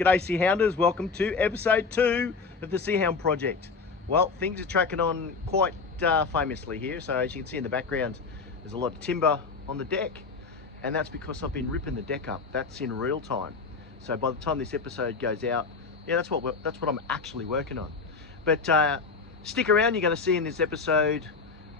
G'day Sea Hounders, welcome to episode 2 of the Sea Hound Project. Well, things are tracking on quite famously here. So as you can see in the background, there's a lot of timber on the deck, and that's because I've been ripping the deck up. That's in real time. So by the time this episode goes out, yeah, that's what I'm actually working on. But stick around, you're going to see in this episode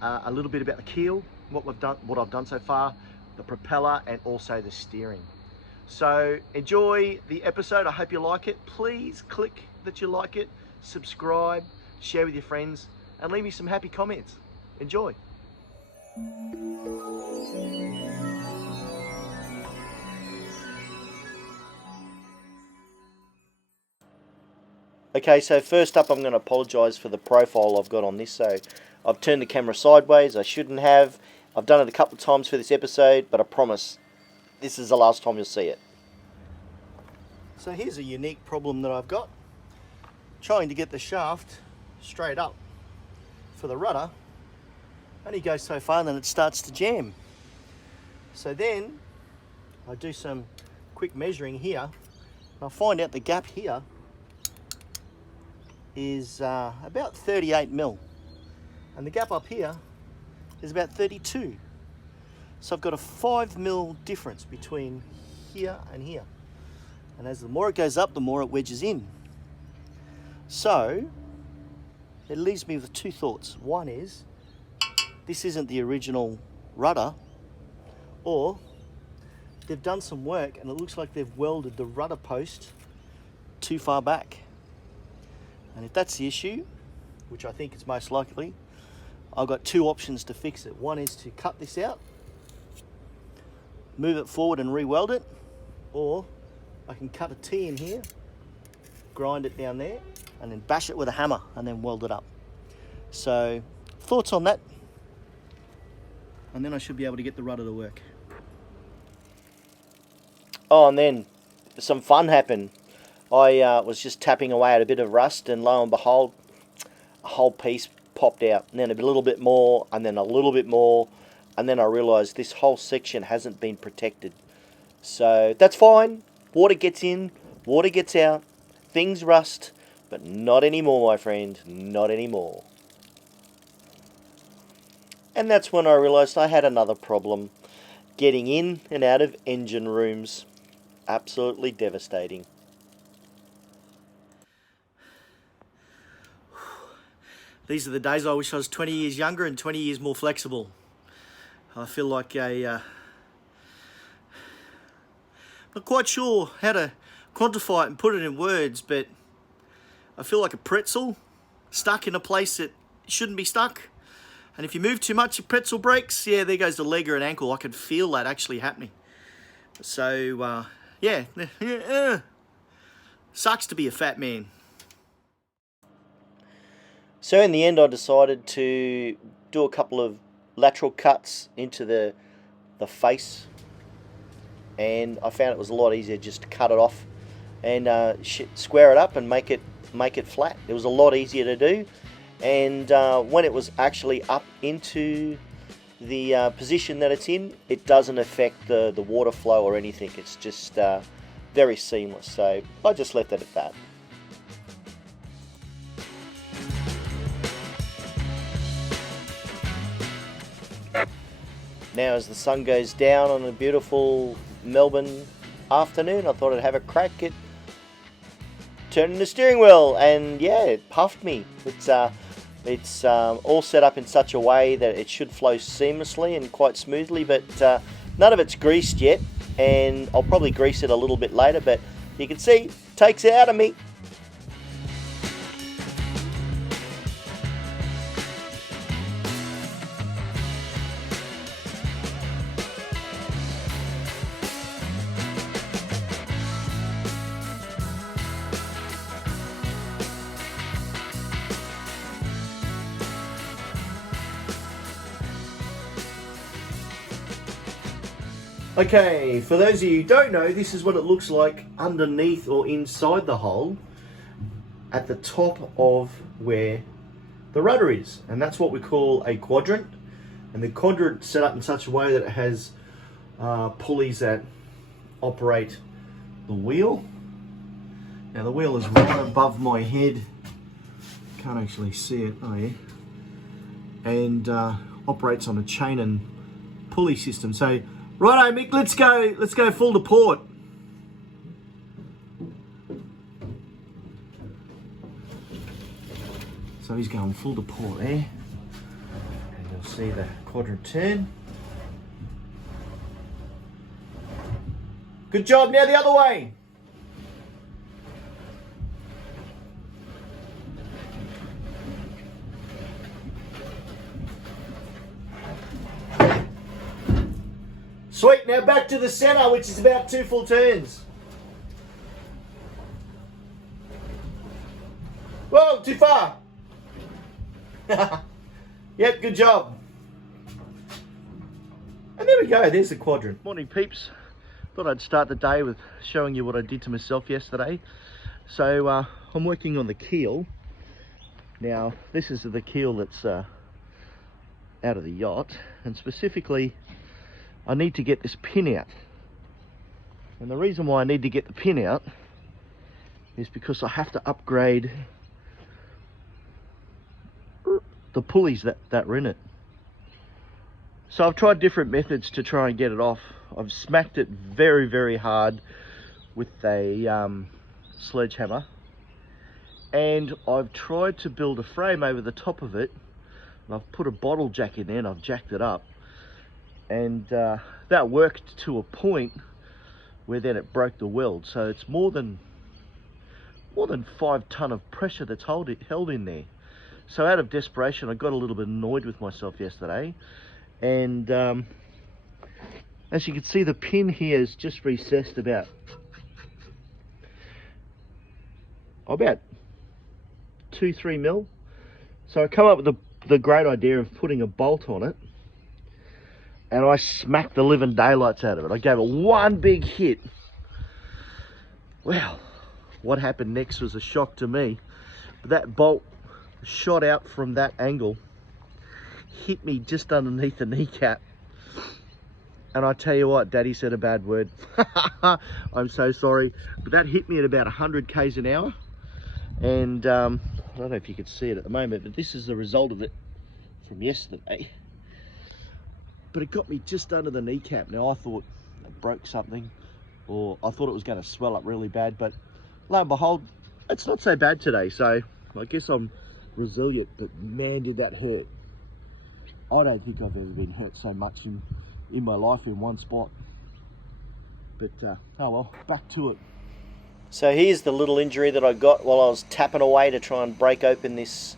a little bit about the keel, what I've done so far, the propeller, and also the steering. So enjoy the episode. I hope you like it. Please click that you like it, subscribe, share with your friends, and leave me some happy comments. Enjoy. Okay, so first up I'm going to apologise for the profile I've got on this. So I've turned the camera sideways. I shouldn't have. I've done it a couple of times for this episode, but I promise this is the last time you'll see it. So here's a unique problem that I've got. Trying to get the shaft straight up for the rudder only goes so far and then it starts to jam. So then I do some quick measuring here and I find out the gap here is about 38 mil and the gap up here is about 32. So I've got a 5 mil difference between here and here. And as the more it goes up, the more it wedges in. So it leaves me with two thoughts. One is, this isn't the original rudder, or they've done some work and it looks like they've welded the rudder post too far back. And if that's the issue, which I think is most likely, I've got two options to fix it. One is to cut this out, move it forward and re-weld it, or I can cut a T in here, grind it down there, and then bash it with a hammer and then weld it up. So thoughts on that? And then I should be able to get the rudder to work. Oh, and then some fun happened. I was just tapping away at a bit of rust, and lo and behold, a whole piece popped out, and then a little bit more, and then a little bit more, and then I realised this whole section hasn't been protected. So that's fine. Water gets in, water gets out, things rust, but not anymore, my friend, not anymore. And that's when I realised I had another problem. Getting in and out of engine rooms. Absolutely devastating. These are the days I wish I was 20 years younger and 20 years more flexible. I feel like not quite sure how to quantify it and put it in words, but I feel like a pretzel stuck in a place that shouldn't be stuck. And if you move too much, your pretzel breaks. Yeah, there goes the leg or an ankle. I can feel that actually happening. So, yeah. Sucks to be a fat man. So in the end, I decided to do a couple of lateral cuts into the face, and I found it was a lot easier just to cut it off and square it up and make it flat. It was a lot easier to do, and when it was actually up into the position that it's in, it doesn't affect the water flow or anything. It's just very seamless. So I just left it at that. Now as the sun goes down on a beautiful Melbourne afternoon, I thought I'd have a crack at turning the steering wheel, and yeah, it puffed me. It's all set up in such a way that it should flow seamlessly and quite smoothly, but none of it's greased yet, and I'll probably grease it a little bit later, but you can see, it takes it out of me. Okay, for those of you who don't know, this is what it looks like underneath or inside the hull at the top of where the rudder is. And that's what we call a quadrant. And the quadrant's set up in such a way that it has pulleys that operate the wheel. Now the wheel is right above my head. Can't actually see it, oh yeah. And operates on a chain and pulley system. So, righto Mick, let's go full to port. So he's going full to port there. And you'll see the quadrant turn. Good job, now the other way. Sweet, now back to the center, which is about 2 full turns. Whoa, too far. Yep, good job. And there we go, there's the quadrant. Morning peeps. Thought I'd start the day with showing you what I did to myself yesterday. So I'm working on the keel. Now this is the keel that's out of the yacht, and specifically I need to get this pin out. And the reason why I need to get the pin out is because I have to upgrade the pulleys that are in it. So I've tried different methods to try and get it off. I've smacked it very, very hard with a sledgehammer, and I've tried to build a frame over the top of it, and I've put a bottle jack in there and I've jacked it up, and that worked to a point where then it broke the weld. So it's more than 5 ton of pressure that's held in there. So out of desperation, I got a little bit annoyed with myself yesterday, and as you can see, the pin here is just recessed about 2-3 mil. So I come up with the great idea of putting a bolt on it, and I smacked the living daylights out of it. I gave it one big hit. Well, what happened next was a shock to me. That bolt shot out from that angle, hit me just underneath the kneecap, and I tell you what, Daddy said a bad word. I'm so sorry, but that hit me at about 100 k's an hour, and I don't know if you could see it at the moment, but this is the result of it from yesterday. But it got me just under the kneecap. Now I thought it broke something, or I thought it was going to swell up really bad, but lo and behold, it's not so bad today. So I guess I'm resilient, but man, did that hurt. I don't think I've ever been hurt so much in my life in one spot. But oh well, back to it. So here's the little injury that I got while I was tapping away to try and break open this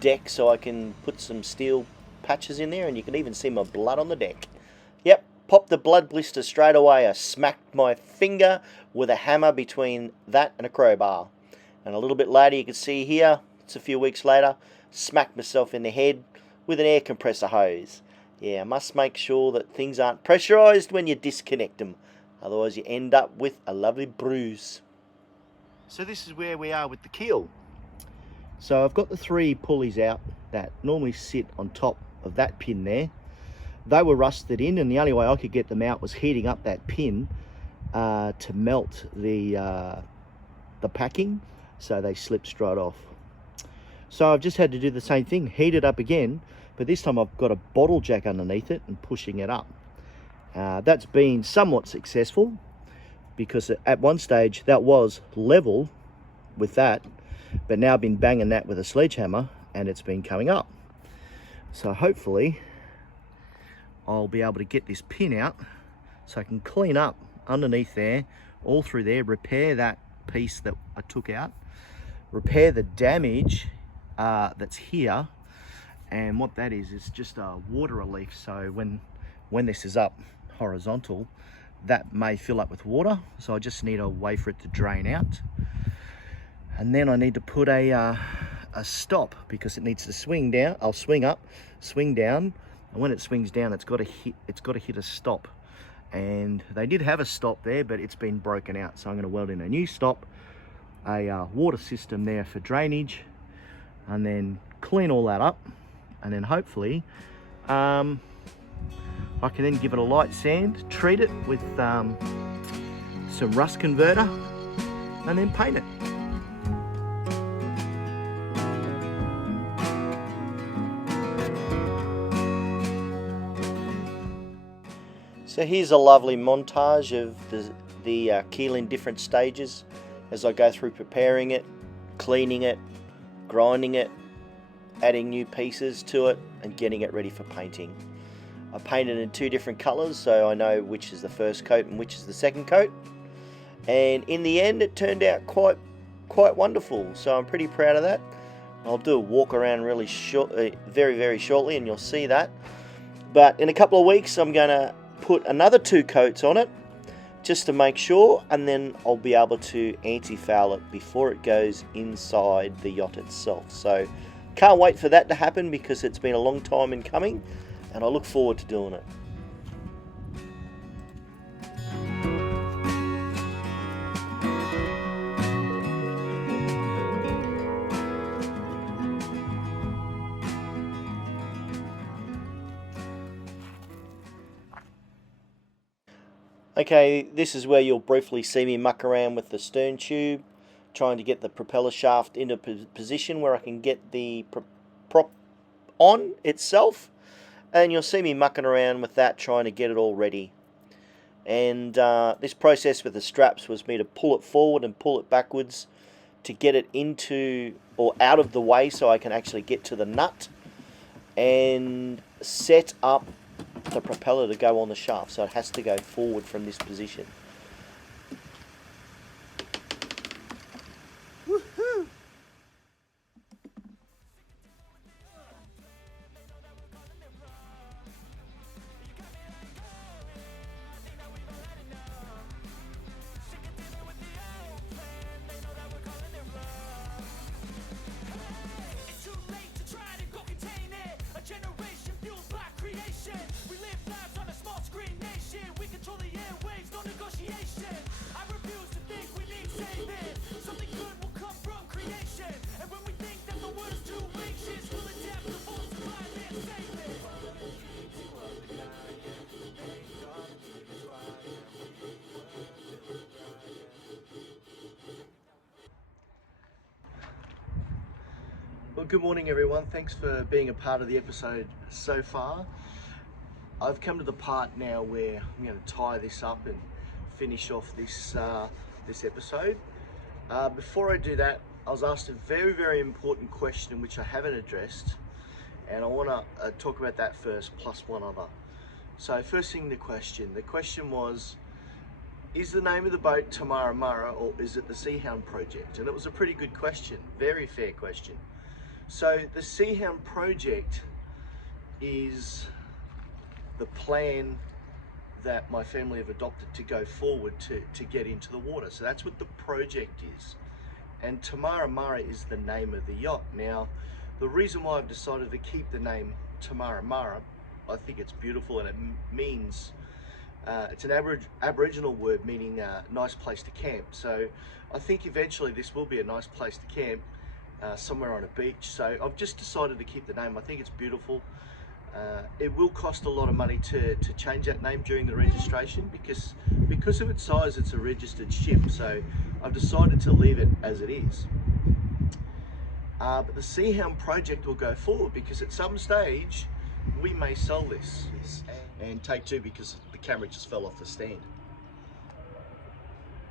deck so I can put some steel patches in there, and you can even see my blood on the deck. Yep, popped the blood blister straight away. I smacked my finger with a hammer between that and a crowbar. And a little bit later, you can see here, it's a few weeks later, smacked myself in the head with an air compressor hose. Yeah, I must make sure that things aren't pressurized when you disconnect them. Otherwise you end up with a lovely bruise. So this is where we are with the keel. So I've got the 3 pulleys out that normally sit on top of that pin there. They were rusted in, and the only way I could get them out was heating up that pin to melt the packing, so they slipped straight off. So I've just had to do the same thing, heat it up again, but this time I've got a bottle jack underneath it and pushing it up. That's been somewhat successful, because at one stage that was level with that, but now I've been banging that with a sledgehammer and it's been coming up. So hopefully I'll be able to get this pin out so I can clean up underneath there, all through there, repair that piece that I took out, repair the damage that's here. And what that is just a water relief. So when this is up horizontal, that may fill up with water, so I just need a way for it to drain out. And then I need to put a stop, because it needs to swing down. I'll swing up, swing down, and when it swings down, it's got to hit a stop. And they did have a stop there, but it's been broken out, so I'm going to weld in a new stop, a water system there for drainage, and then clean all that up, and then hopefully I can then give it a light sand, treat it with some rust converter, and then paint it. So here's a lovely montage of the keel in different stages as I go through preparing it, cleaning it, grinding it, adding new pieces to it and getting it ready for painting. I painted in 2 different colours so I know which is the first coat and which is the second coat, and in the end it turned out quite wonderful, so I'm pretty proud of that. I'll do a walk around really very shortly and you'll see that, but in a couple of weeks I'm going to put another 2 coats on it just to make sure, and then I'll be able to anti-foul it before it goes inside the yacht itself. So can't wait for that to happen because it's been a long time in coming and I look forward to doing it. Okay, this is where you'll briefly see me muck around with the stern tube, trying to get the propeller shaft into position where I can get the prop on itself, and you'll see me mucking around with that, trying to get it all ready. And this process with the straps was me to pull it forward and pull it backwards to get it into or out of the way so I can actually get to the nut and set up the propeller to go on the shaft, so it has to go forward from this position. Woohoo! Well, good morning everyone. Thanks for being a part of the episode so far. I've come to the part now where I'm going to tie this up and finish off this episode. Before I do that, I was asked a very important question which I haven't addressed, and I want to talk about that first, plus one other. So first thing, the question was, is the name of the boat Tamara Mara or is it the Sea Hound Project? And it was a pretty good question, very fair question. So the Sea Hound Project is the plan that my family have adopted to go forward to get into the water. So that's what the project is. And Tamara Mara is the name of the yacht. Now, the reason why I've decided to keep the name Tamara Mara, I think it's beautiful and it means, it's an Aboriginal word meaning nice place to camp. So I think eventually this will be a nice place to camp. Somewhere on a beach. So I've just decided to keep the name. I think it's beautiful. It will cost a lot of money to change that name during the registration because of its size. It's a registered ship, so I've decided to leave it as it is. But the Sea Hound Project will go forward because at some stage we may sell this. And take 2 because the camera just fell off the stand.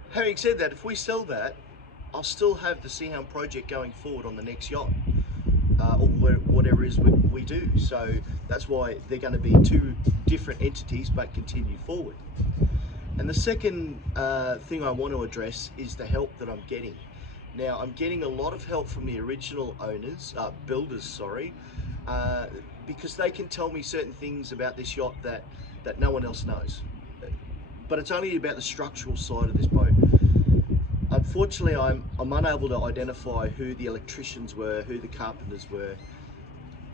Having said that, if we sell that, I'll still have the Sea Hound Project going forward on the next yacht, or whatever it is we do. So that's why they're going to be 2 different entities but continue forward. And the second thing I want to address is the help that I'm getting. Now, I'm getting a lot of help from the original builders, because they can tell me certain things about this yacht that no one else knows. But it's only about the structural side of this boat. Unfortunately, I'm unable to identify who the electricians were, who the carpenters were,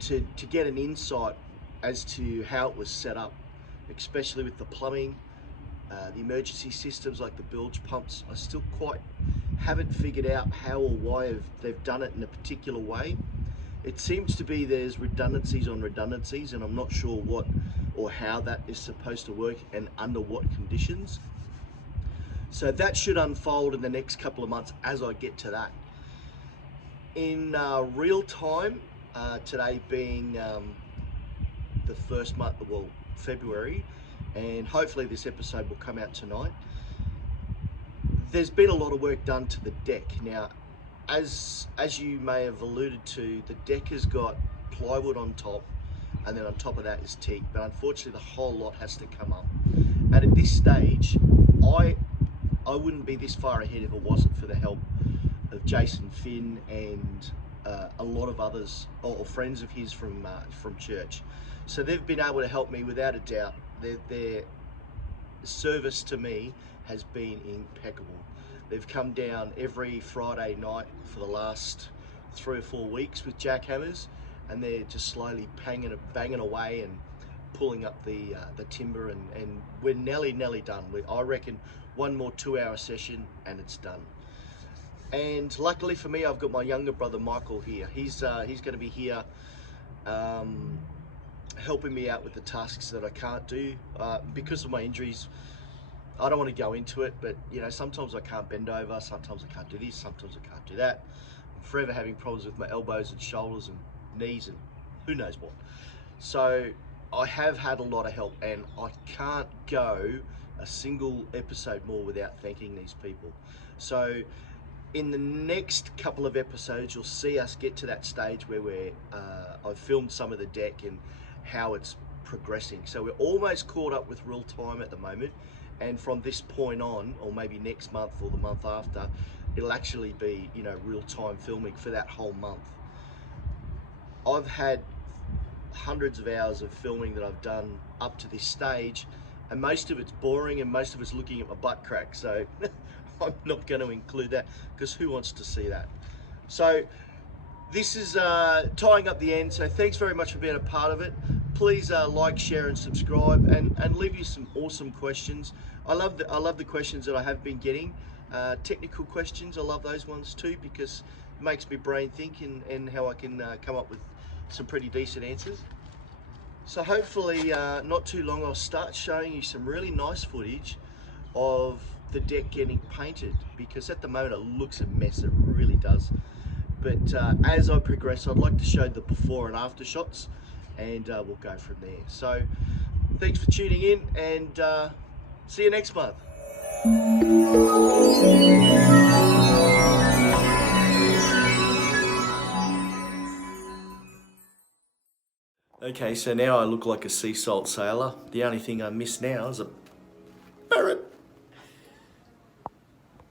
to get an insight as to how it was set up, especially with the plumbing, the emergency systems like the bilge pumps. I still quite haven't figured out how or why they've done it in a particular way. It seems to be there's redundancies on redundancies, and I'm not sure what or how that is supposed to work and under what conditions. So that should unfold in the next couple of months as I get to that. In real time, today being the first month, well, February, and hopefully this episode will come out tonight. There's been a lot of work done to the deck. Now, as you may have alluded to, the deck has got plywood on top, and then on top of that is teak, but unfortunately the whole lot has to come up. And at this stage, I wouldn't be this far ahead if it wasn't for the help of Jason Finn and a lot of others or friends of his from church. So they've been able to help me without a doubt. Their service to me has been impeccable. They've come down every Friday night for the last 3 or 4 weeks with jackhammers, and they're just slowly banging away and pulling up the timber, and we're nearly done. I reckon one more 2-hour session and it's done. And luckily for me, I've got my younger brother Michael here. He's going to be here helping me out with the tasks that I can't do because of my injuries. I don't want to go into it, but you know, sometimes I can't bend over, sometimes I can't do this, sometimes I can't do that. I'm forever having problems with my elbows and shoulders and knees and who knows what. So I have had a lot of help, and I can't go a single episode more without thanking these people. So in the next couple of episodes, you'll see us get to that stage where I've filmed some of the deck and how it's progressing. So we're almost caught up with real time at the moment, and from this point on, or maybe next month or the month after, it'll actually be, you know, real time filming for that whole month. I've had hundreds of hours of filming that I've done up to this stage, and most of it's boring and most of it's looking at my butt crack, so I'm not going to include that because who wants to see that? So this is tying up the end, so thanks very much for being a part of it. Please like, share and subscribe, and leave you some awesome questions. I love the questions that I have been getting. Technical questions, I love those ones too, because it makes me brain think and how I can come up with some pretty decent answers. So hopefully not too long I'll start showing you some really nice footage of the deck getting painted, because at the moment it looks a mess, it really does. But as I progress, I'd like to show the before and after shots, and we'll go from there. So thanks for tuning in, and see you next month. Okay, so now I look like a sea salt sailor. The only thing I miss now is a parrot.